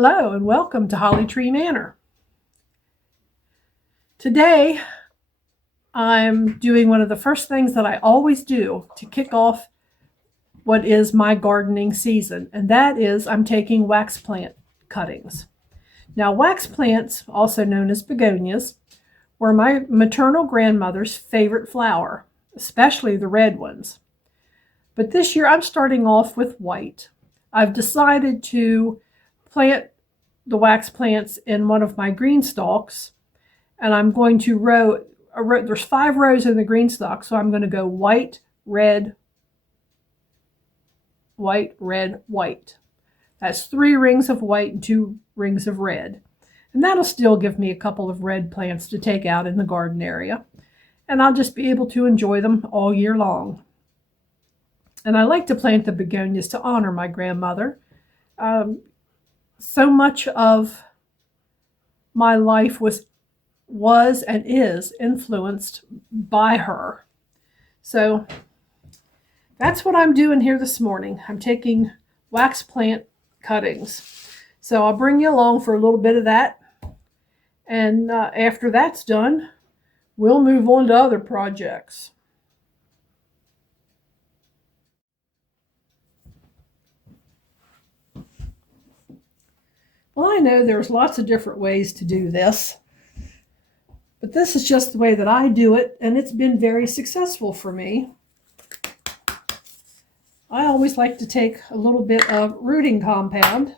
Hello and welcome to Holly Tree Manor. Today I'm doing one of the first things that I always do to kick off what is my gardening season, and that is I'm taking wax plant cuttings. Now, wax plants, also known as begonias, were my maternal grandmother's favorite flower, especially the red ones. But this year I'm starting off with white. I've decided to plant the wax plants in one of my Greenstalks, and I'm going to there's 5 rows in the Greenstalk, so I'm going to go white, red, white, red, white. That's 3 rings of white and 2 rings of red. And that'll still give me a couple of red plants to take out in the garden area. And I'll just be able to enjoy them all year long. And I like to plant the begonias to honor my grandmother. So much of my life was and is influenced by her. So that's what I'm doing here this morning. I'm taking wax plant cuttings. So I'll bring you along for a little bit of that. And after that's done, we'll move on to other projects. Well, I know there's lots of different ways to do this, but this is just the way that I do it, and it's been very successful for me. I always like to take a little bit of rooting compound,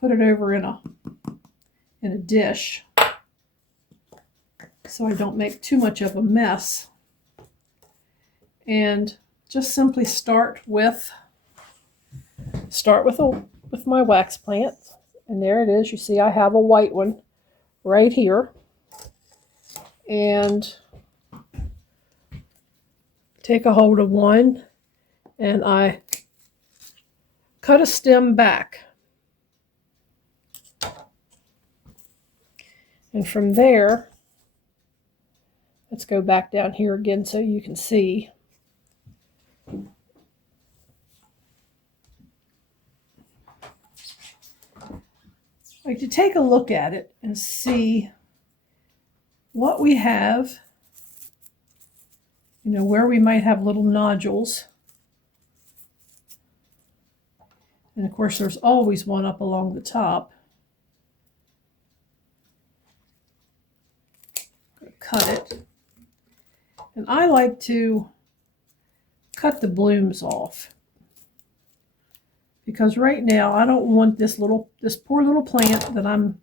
put it over in a dish so I don't make too much of a mess, and just simply start with my wax plant. And there it is. You see I have a white one right here, and take a hold of one and I cut a stem back, and from there, let's go back down here again so you can see. Like to take a look at it and see what we have, where we might have little nodules. And of course, there's always one up along the top. I'm going to cut it. And I like to cut the blooms off, because right now I don't want this poor little plant that I'm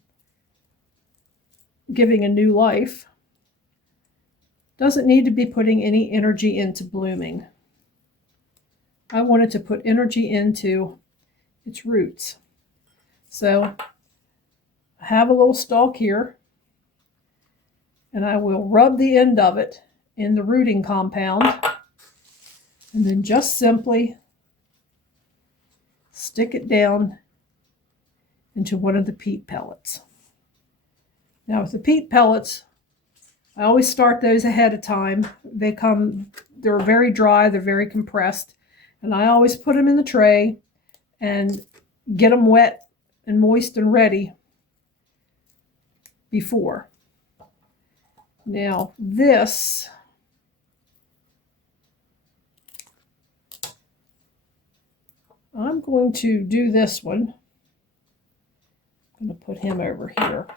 giving a new life doesn't need to be putting any energy into blooming. I want it to put energy into its roots. So I have a little stalk here, and I will rub the end of it in the rooting compound, and then just simply stick it down into one of the peat pellets. Now with the peat pellets, I always start those ahead of time. They're very dry, they're very compressed, and I always put them in the tray and get them wet and moist and ready before. Now this, I'm going to do this one. I'm going to put him over here,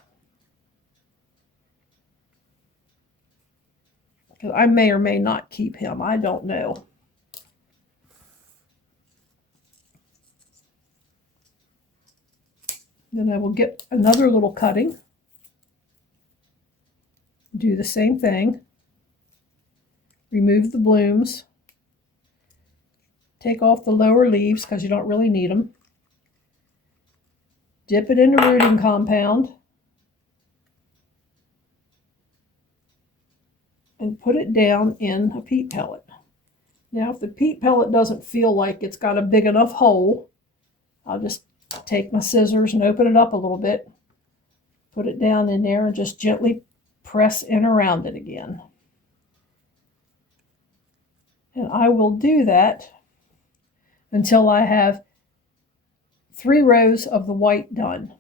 because I may or may not keep him. I don't know. Then I will get another little cutting, do the same thing, remove the blooms, take off the lower leaves because you don't really need them, dip it into rooting compound, and put it down in a peat pellet. Now if the peat pellet doesn't feel like it's got a big enough hole, I'll just take my scissors and open it up a little bit, put it down in there, and just gently press in around it again. And I will do that until I have 3 rows of the white done.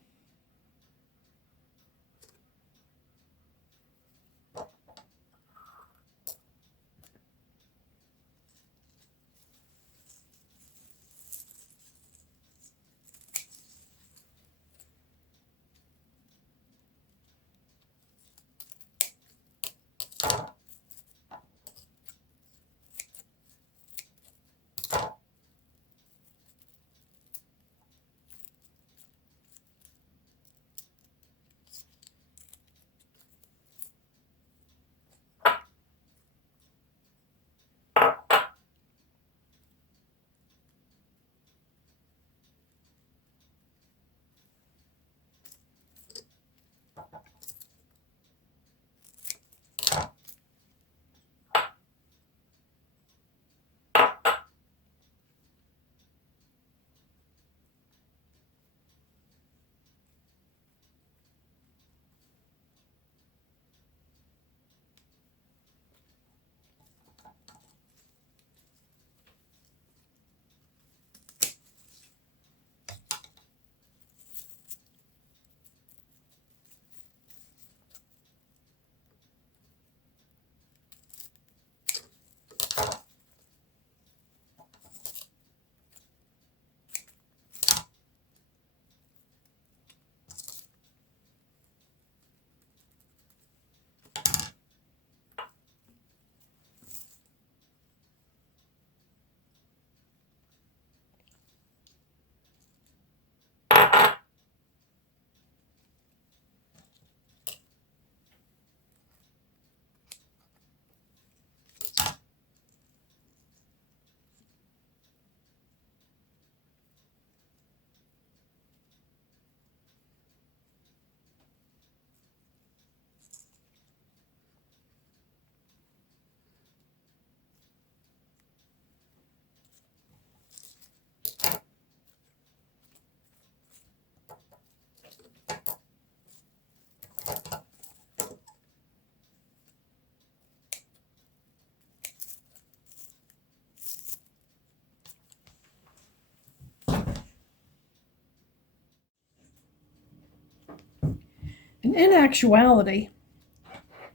And in actuality,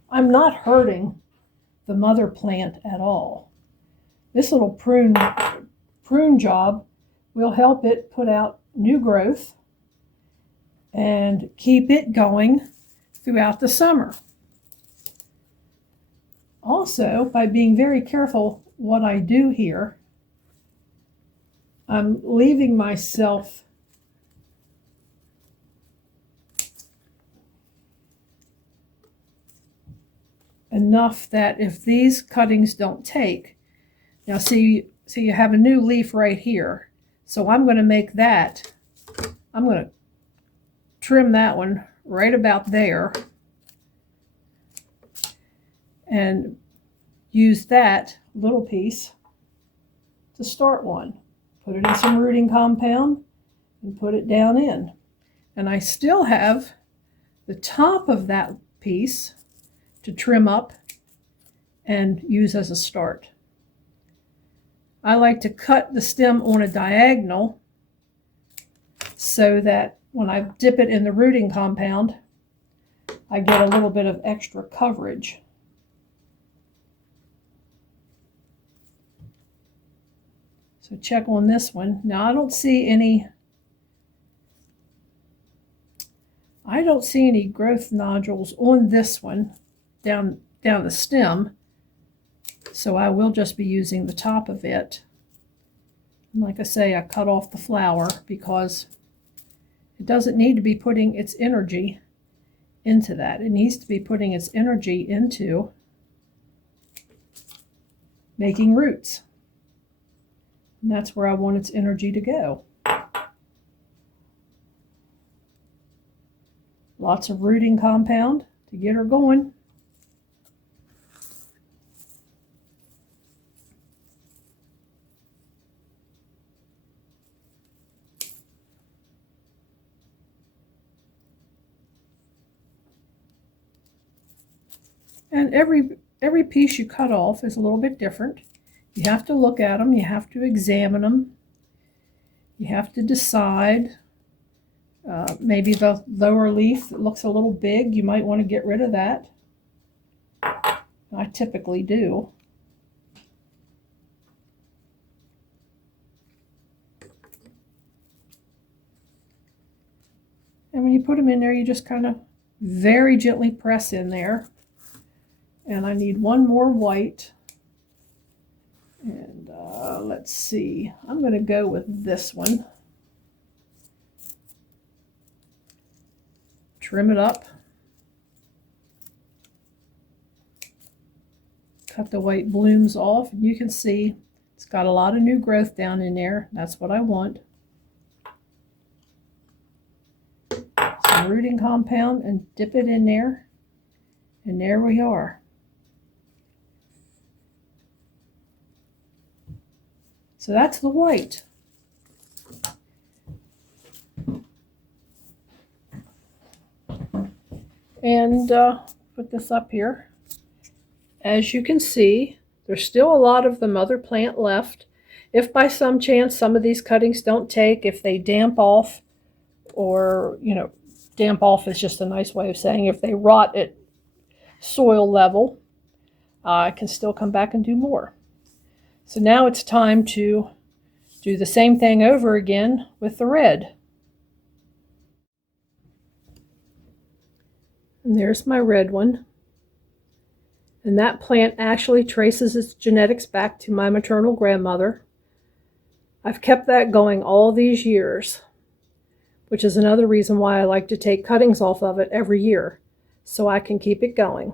I'm not hurting the mother plant at all. This little prune job will help it put out new growth and keep it going throughout the summer. Also, by being very careful what I do here, I'm leaving myself enough that if these cuttings don't take, now see you have a new leaf right here. So I'm going to make that, I'm going to trim that one right about there and use that little piece to start one. Put it in some rooting compound and put it down in. And I still have the top of that piece to trim up and use as a start. I like to cut the stem on a diagonal so that when I dip it in the rooting compound, I get a little bit of extra coverage. So check on this one. Now I don't see any growth nodules on this one down the stem. So I will just be using the top of it. And like I say, I cut off the flower because it doesn't need to be putting its energy into that. It needs to be putting its energy into making roots. And that's where I want its energy to go. Lots of rooting compound to get her going. And every piece you cut off is a little bit different. You have to look at them, you have to examine them. You have to decide. Maybe the lower leaf that looks a little big, you might want to get rid of that. I typically do. And when you put them in there, you just kind of very gently press in there. And I need one more white. And let's see, I'm going to go with this one. Trim it up. Cut the white blooms off. And you can see it's got a lot of new growth down in there. That's what I want. Some rooting compound and dip it in there. And there we are. So that's the white. And put this up here. As you can see, there's still a lot of the mother plant left. If by some chance some of these cuttings don't take, if they damp off, or, you know, damp off is just a nice way of saying if they rot at soil level, I can still come back and do more. So now it's time to do the same thing over again with the red. And there's my red one. And that plant actually traces its genetics back to my maternal grandmother. I've kept that going all these years, which is another reason why I like to take cuttings off of it every year, so I can keep it going.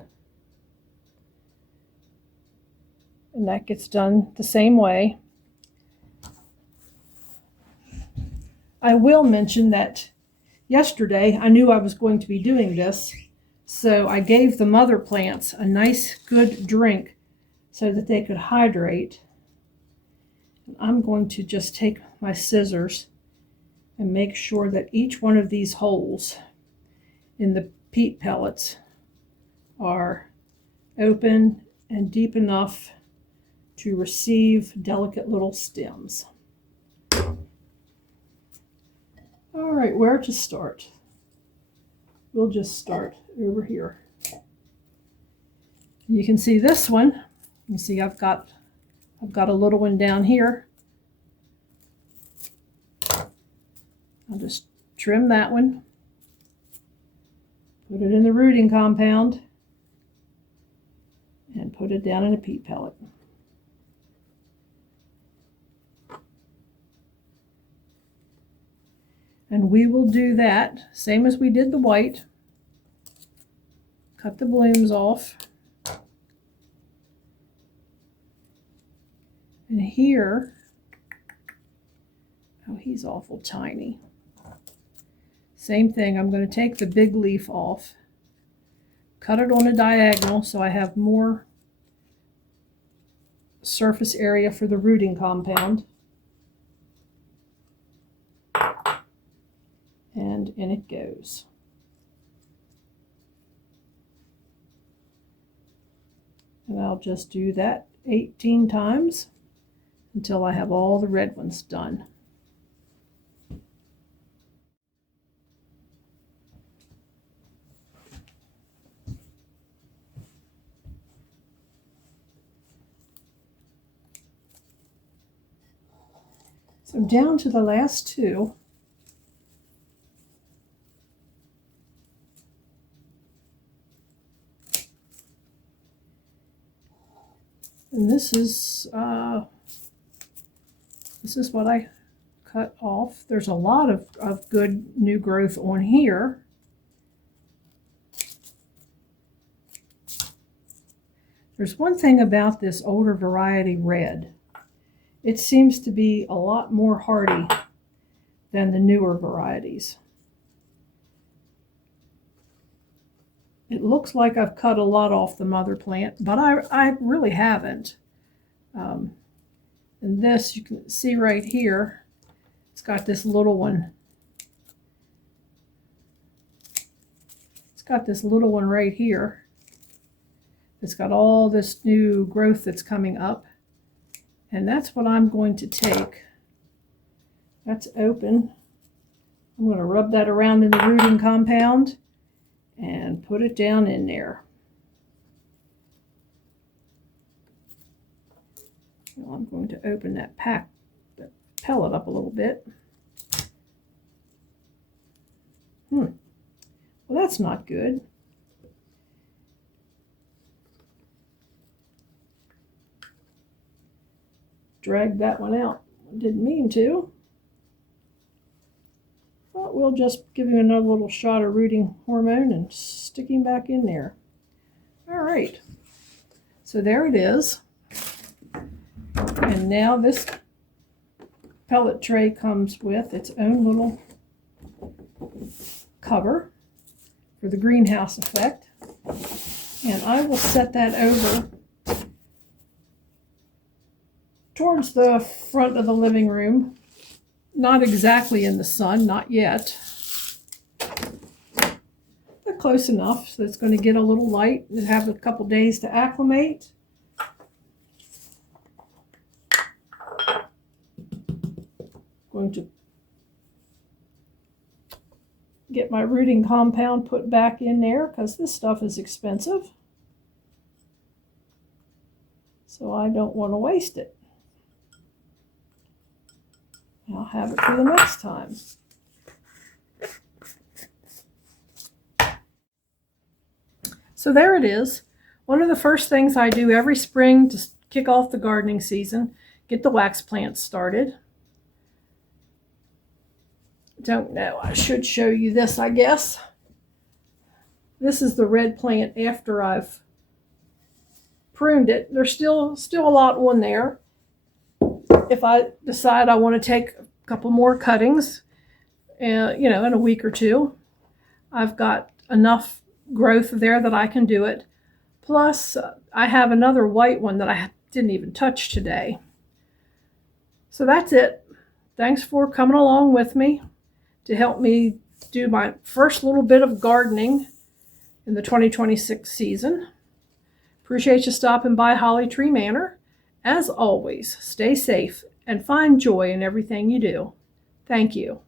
And that gets done the same way. I will mention that yesterday I knew I was going to be doing this, so I gave the mother plants a nice good drink so that they could hydrate. And I'm going to just take my scissors and make sure that each one of these holes in the peat pellets are open and deep enough to receive delicate little stems. All right, where to start? We'll just start over here. You can see this one. You see I've got a little one down here. I'll just trim that one. Put it in the rooting compound and put it down in a peat pellet. And we will do that same as we did the white. Cut the blooms off. And here, oh, he's awful tiny. Same thing, I'm going to take the big leaf off, cut it on a diagonal so I have more surface area for the rooting compound. And in it goes. And I'll just do that 18 times until I have all the red ones done. So down to the last two. And this is what I cut off. There's a lot of good new growth on here. There's one thing about this older variety red. It seems to be a lot more hardy than the newer varieties. It looks like I've cut a lot off the mother plant, but I really haven't. And this, you can see right here, it's got this little one. It's got this little one right here. It's got all this new growth that's coming up. And that's what I'm going to take That's open. I'm going to rub that around in the rooting compound and put it down in there. Well, I'm going to open that pellet up a little bit. Well, that's not good. Dragged that one out. Didn't mean to. But we'll just give him another little shot of rooting hormone and stick him back in there. All right. So there it is. And now this pellet tray comes with its own little cover for the greenhouse effect. And I will set that over towards the front of the living room. Not exactly in the sun, not yet, but close enough so it's going to get a little light and have a couple days to acclimate. Going to get my rooting compound put back in there because this stuff is expensive. So I don't want to waste it. I'll have it for the next time. So there it is. One of the first things I do every spring to kick off the gardening season, get the wax plants started. Don't know, I should show you this, I guess. This is the red plant after I've pruned it. There's still a lot on there. If I decide I want to take a couple more cuttings, in a week or two, I've got enough growth there that I can do it. Plus, I have another white one that I didn't even touch today. So that's it. Thanks for coming along with me to help me do my first little bit of gardening in the 2026 season. Appreciate you stopping by Holly Tree Manor. As always, stay safe and find joy in everything you do. Thank you.